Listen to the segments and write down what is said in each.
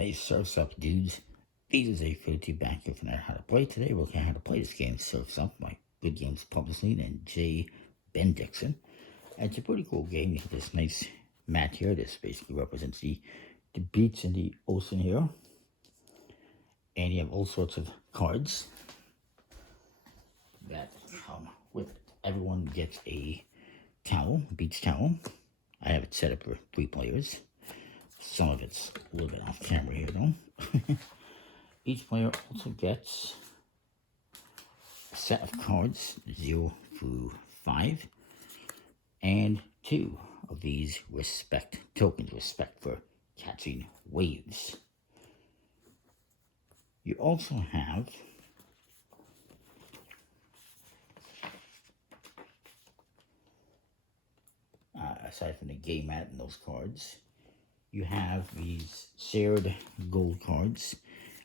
Hey, surf's up, dudes. This is a 32 back here for how to play. Today we're looking at how to play this game, Surf's Up, by Good Games Publishing and J. Ben Dixon. And it's a pretty cool game. You have this nice mat here. This basically represents the beach and the ocean here. And you have all sorts of cards that come with it. Everyone gets a towel, beach towel. I have it set up for 3 players. Some of it's a little bit off camera here, though. Each player also gets a set of cards, 0 through 5, and 2 of these respect tokens, respect for catching waves. You also have aside from the game mat and those cards, you have these shared gold cards,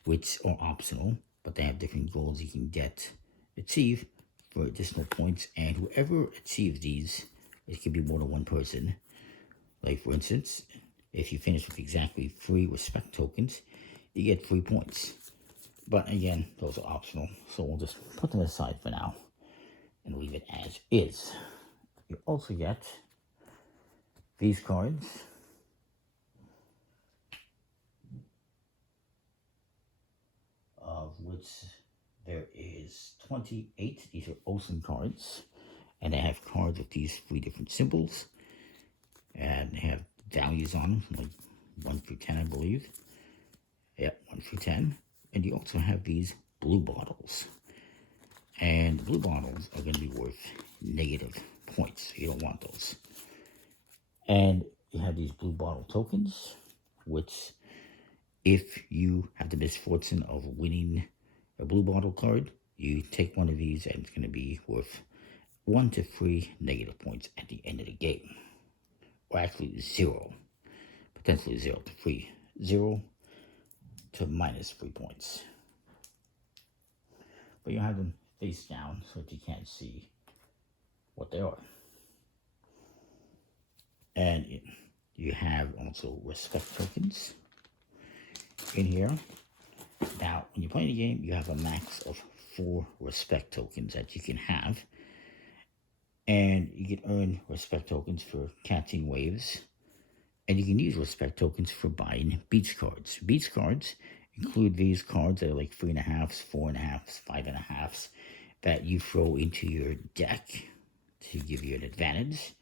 which are optional, but they have different goals you can achieve for additional points. And whoever achieves these, it can be more than one person. Like for instance, if you finish with exactly 3 respect tokens, you get 3 points. But again, those are optional, so we'll just put them aside for now and leave it as is. You also get these cards, of which there is 28. These are ocean cards, and they have cards with these 3 different symbols, and they have values on them, like 1 through 10, I believe. Yep, 1 through 10. And you also have these blue bottles, and the blue bottles are going to be worth negative points, so you don't want those. And you have these blue bottle tokens, which, if you have the misfortune of winning a blue bottle card, you take one of these and it's going to be worth 1 to 3 negative points at the end of the game. Or actually 0. Potentially 0 to 3. 0 to minus 3 points. But you have them face down so that you can't see what they are. And you have also respect tokens in here. Now, when you play the game, you have a max of 4 respect tokens that you can have. And you can earn respect tokens for catching waves. And you can use respect tokens for buying beach cards. Beach cards include these cards that are like 3.5s, 4.5s, 5.5s that you throw into your deck to give you an advantage.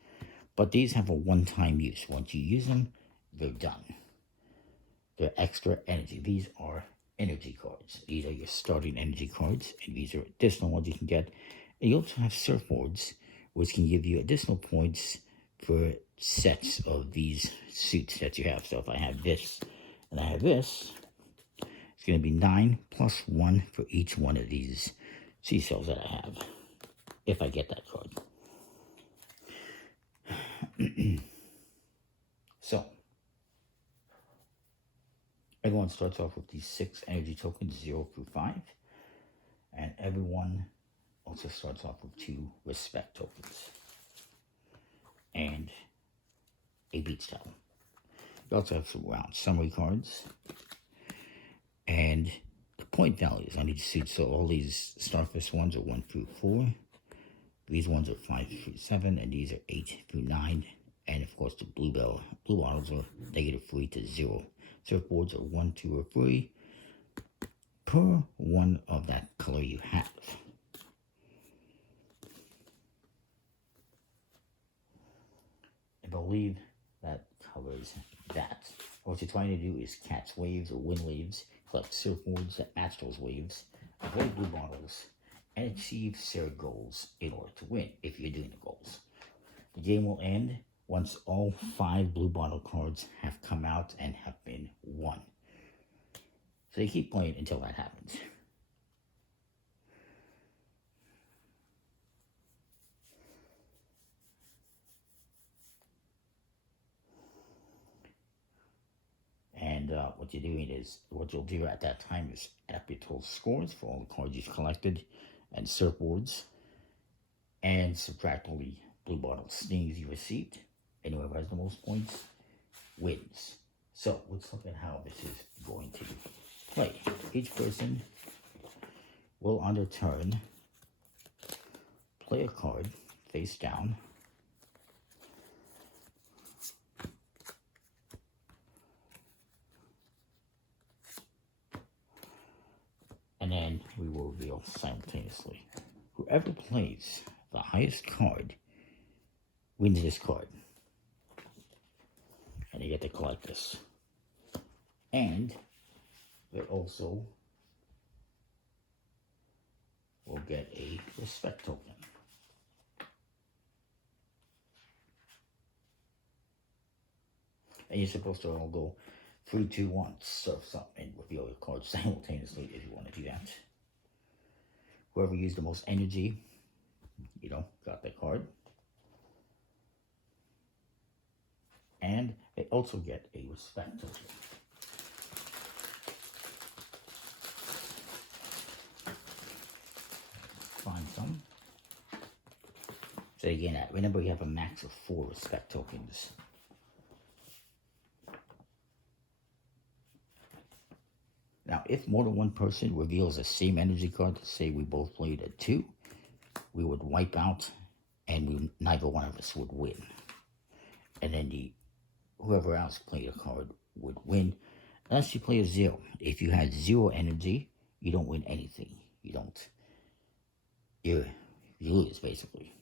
But these have a one-time use. Once you use them, they're done. They're extra energy. These are energy cards. These are your starting energy cards, and these are additional ones you can get. And you also have surfboards, which can give you additional points for sets of these suits that you have. So if I have this and I have this, it's going to be 9 plus 1 for each one of these seashells that I have, if I get that card. So, everyone starts off with these 6 energy tokens, 0 through 5. And everyone also starts off with 2 respect tokens and a beach towel. You also have some round summary cards and the point values on each suit. So all these starfish ones are 1 through 4. These ones are 5 through 7, and these are 8 through 9. And of course, the blue bottles are -3 to 0. Surfboards are 1, 2, or 3 per one of that color you have. I believe that covers that. What you're trying to do is catch waves or win waves, collect surfboards that match those waves, avoid blue bottles, and achieve shared goals in order to win, if you're doing the goals. The game will end once all 5 blue bottle cards have come out and have been won. So you keep playing until that happens. And what you'll do at that time is add up your total scores for all the cards you've collected and surfboards, and subtract all the blue bottle stings you received, and whoever has the most points wins. So let's look at how this is going to play. Each person will, on their turn, play a card face down. And then we will reveal simultaneously. Whoever plays the highest card wins this card. And you get to collect this. And they also will get a respect token. And you're supposed to all go 3, 2, 1, surf something and reveal your cards simultaneously if you want to do that. Whoever used the most energy, got the card. And they also get a respect token. Find some. So again, remember you have a max of 4 respect tokens. Now, if more than one person reveals the same energy card, say we both played a 2, we would wipe out, and neither one of us would win. And then whoever else played a card would win, unless you play a 0. If you had 0 energy, you don't win anything. You lose, basically.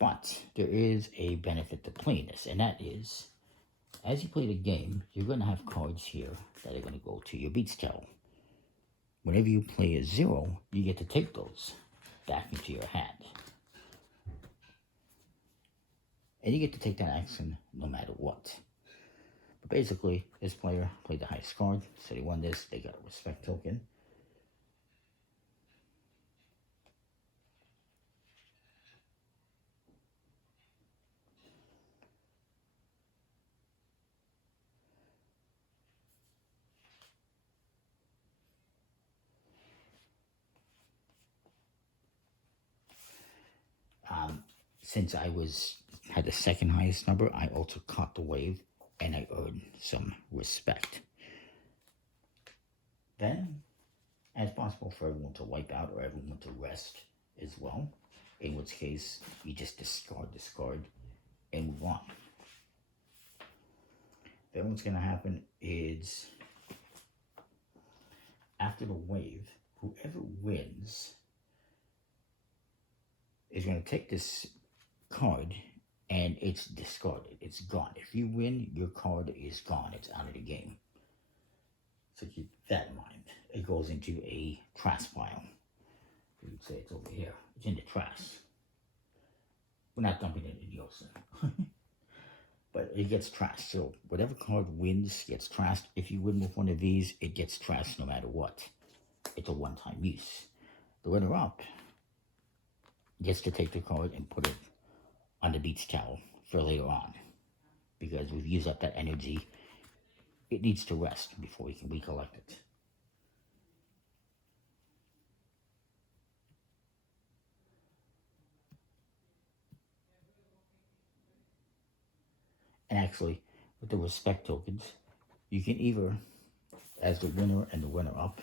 But there is a benefit to playing this, and that is, as you play the game, you're going to have cards here that are going to go to your beats towel. Whenever you play a 0, you get to take those back into your hand. And you get to take that action no matter what. But basically, this player played the highest card, so they won this, they got a respect token. Since I had the second highest number, I also caught the wave and I earned some respect. Then, as possible for everyone to wipe out or everyone to rest as well, in which case you just discard this card and move on. Then what's going to happen is, after the wave, whoever wins is going to take this card and it's discarded. It's gone. If you win, your card is gone. It's out of the game. So keep that in mind. It goes into a trash pile. You would say it's over here. It's in the trash. We're not dumping it in the ocean. But it gets trashed. So whatever card wins gets trashed. If you win with one of these, it gets trashed no matter what. It's a one-time use. The runner-up gets to take the card and put it on the beach towel for later on. Because we've used up that energy. It needs to rest before we can recollect it. And actually, with the respect tokens, you can either, as the winner and the runner-up,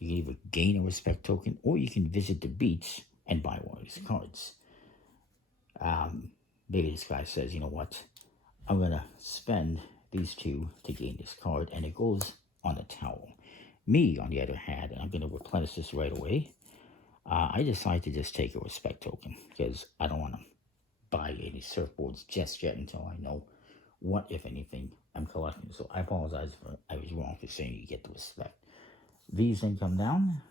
you can either gain a respect token, or you can visit the beach and buy one of these cards. Maybe this guy says, you know what, I'm going to spend these 2 to gain this card, and it goes on the towel. Me, on the other hand, and I'm going to replenish this right away, I decide to just take a respect token, because I don't want to buy any surfboards just yet until I know what, if anything, I'm collecting. So I apologize if I was wrong for saying you get the respect. These then come down,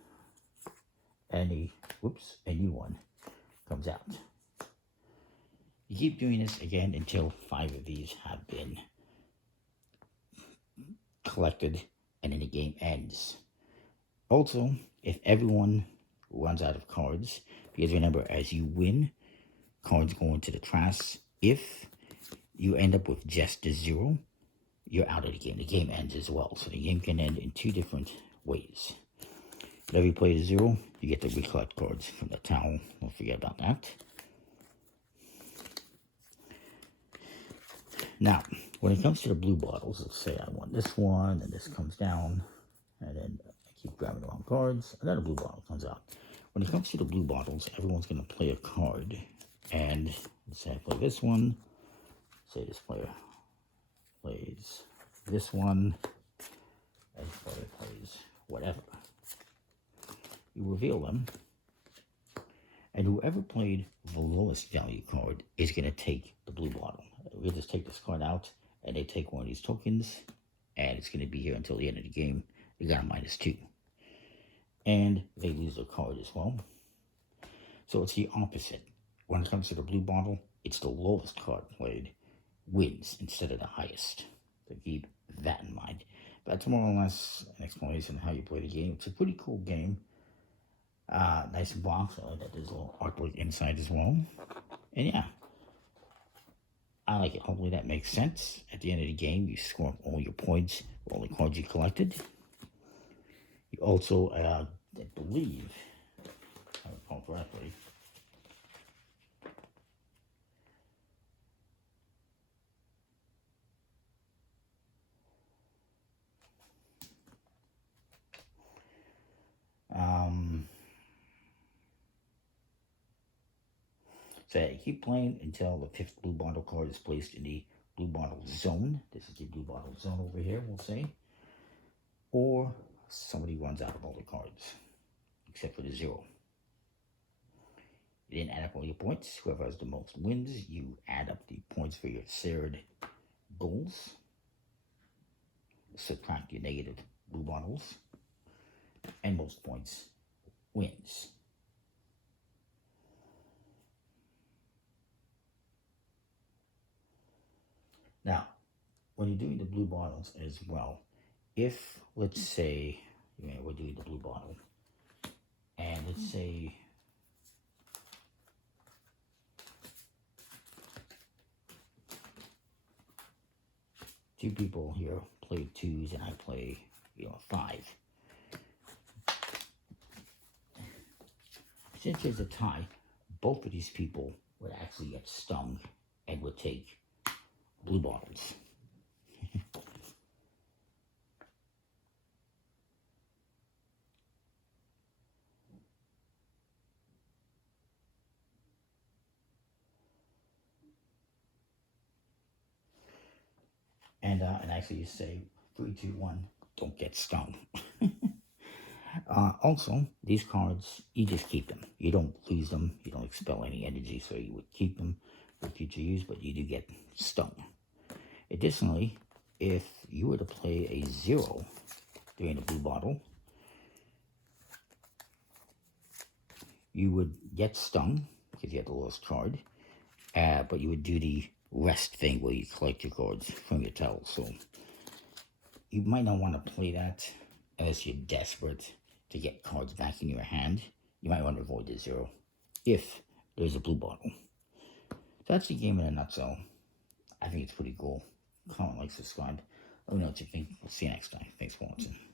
and a new one comes out. You keep doing this again until 5 of these have been collected, and then the game ends. Also, if everyone runs out of cards, because remember, as you win, cards go into the trash. If you end up with just a 0, you're out of the game. The game ends as well. So the game can end in 2 different ways. Whenever you play a 0, you get to recollect cards from the towel. Don't forget about that. Now, When it comes to the blue bottles, let's say I want this one, and this comes down, and then I keep grabbing the wrong cards, another blue bottle comes out. When it comes to the blue bottles, everyone's going to play a card, and let's say I play this one, say this player plays this one, and this player plays whatever. You reveal them, and whoever played the lowest value card is going to take the blue bottle. We just take this card out, and they take one of these tokens, and it's going to be here until the end of the game. They got a -2. And they lose their card as well. So it's the opposite. When it comes to the blue bottle, it's the lowest card played wins instead of the highest. So keep that in mind. But that's more or less an explanation of how you play the game. It's a pretty cool game. Nice box. I like that there's a little artwork inside as well. And yeah, I like it. Hopefully that makes sense. At the end of the game, you score up all your points for all the cards you collected. You also, I believe, if I recall correctly, so you keep playing until the 5th blue bottle card is placed in the blue bottle zone. This is the blue bottle zone over here, we'll say. Or somebody runs out of all the cards, except for the 0. You then add up all your points. Whoever has the most wins, you add up the points for your shared goals. Subtract your negative blue bottles. And most points wins. Now, when you're doing the blue bottles as well, if, let's say, we're doing the blue bottle, and let's say two people here play 2s and I play, 5. Since there's a tie, both of these people would actually get stung and would take blue bottles. And actually you say 3, 2, 1, don't get stung. Also, these cards, you just keep them. You don't lose them. You don't expel any energy, so you would keep them for future use, but you do get stung. Additionally, if you were to play a 0 during the blue bottle, you would get stung because you had the lowest card, but you would do the rest thing where you collect your cards from your towel. So you might not want to play that unless you're desperate to get cards back in your hand. You might want to avoid the 0 if there's a blue bottle. So that's the game in a nutshell. I think it's pretty cool. Comment, like, subscribe. Let me know what you think. We'll see you next time. Thanks for watching.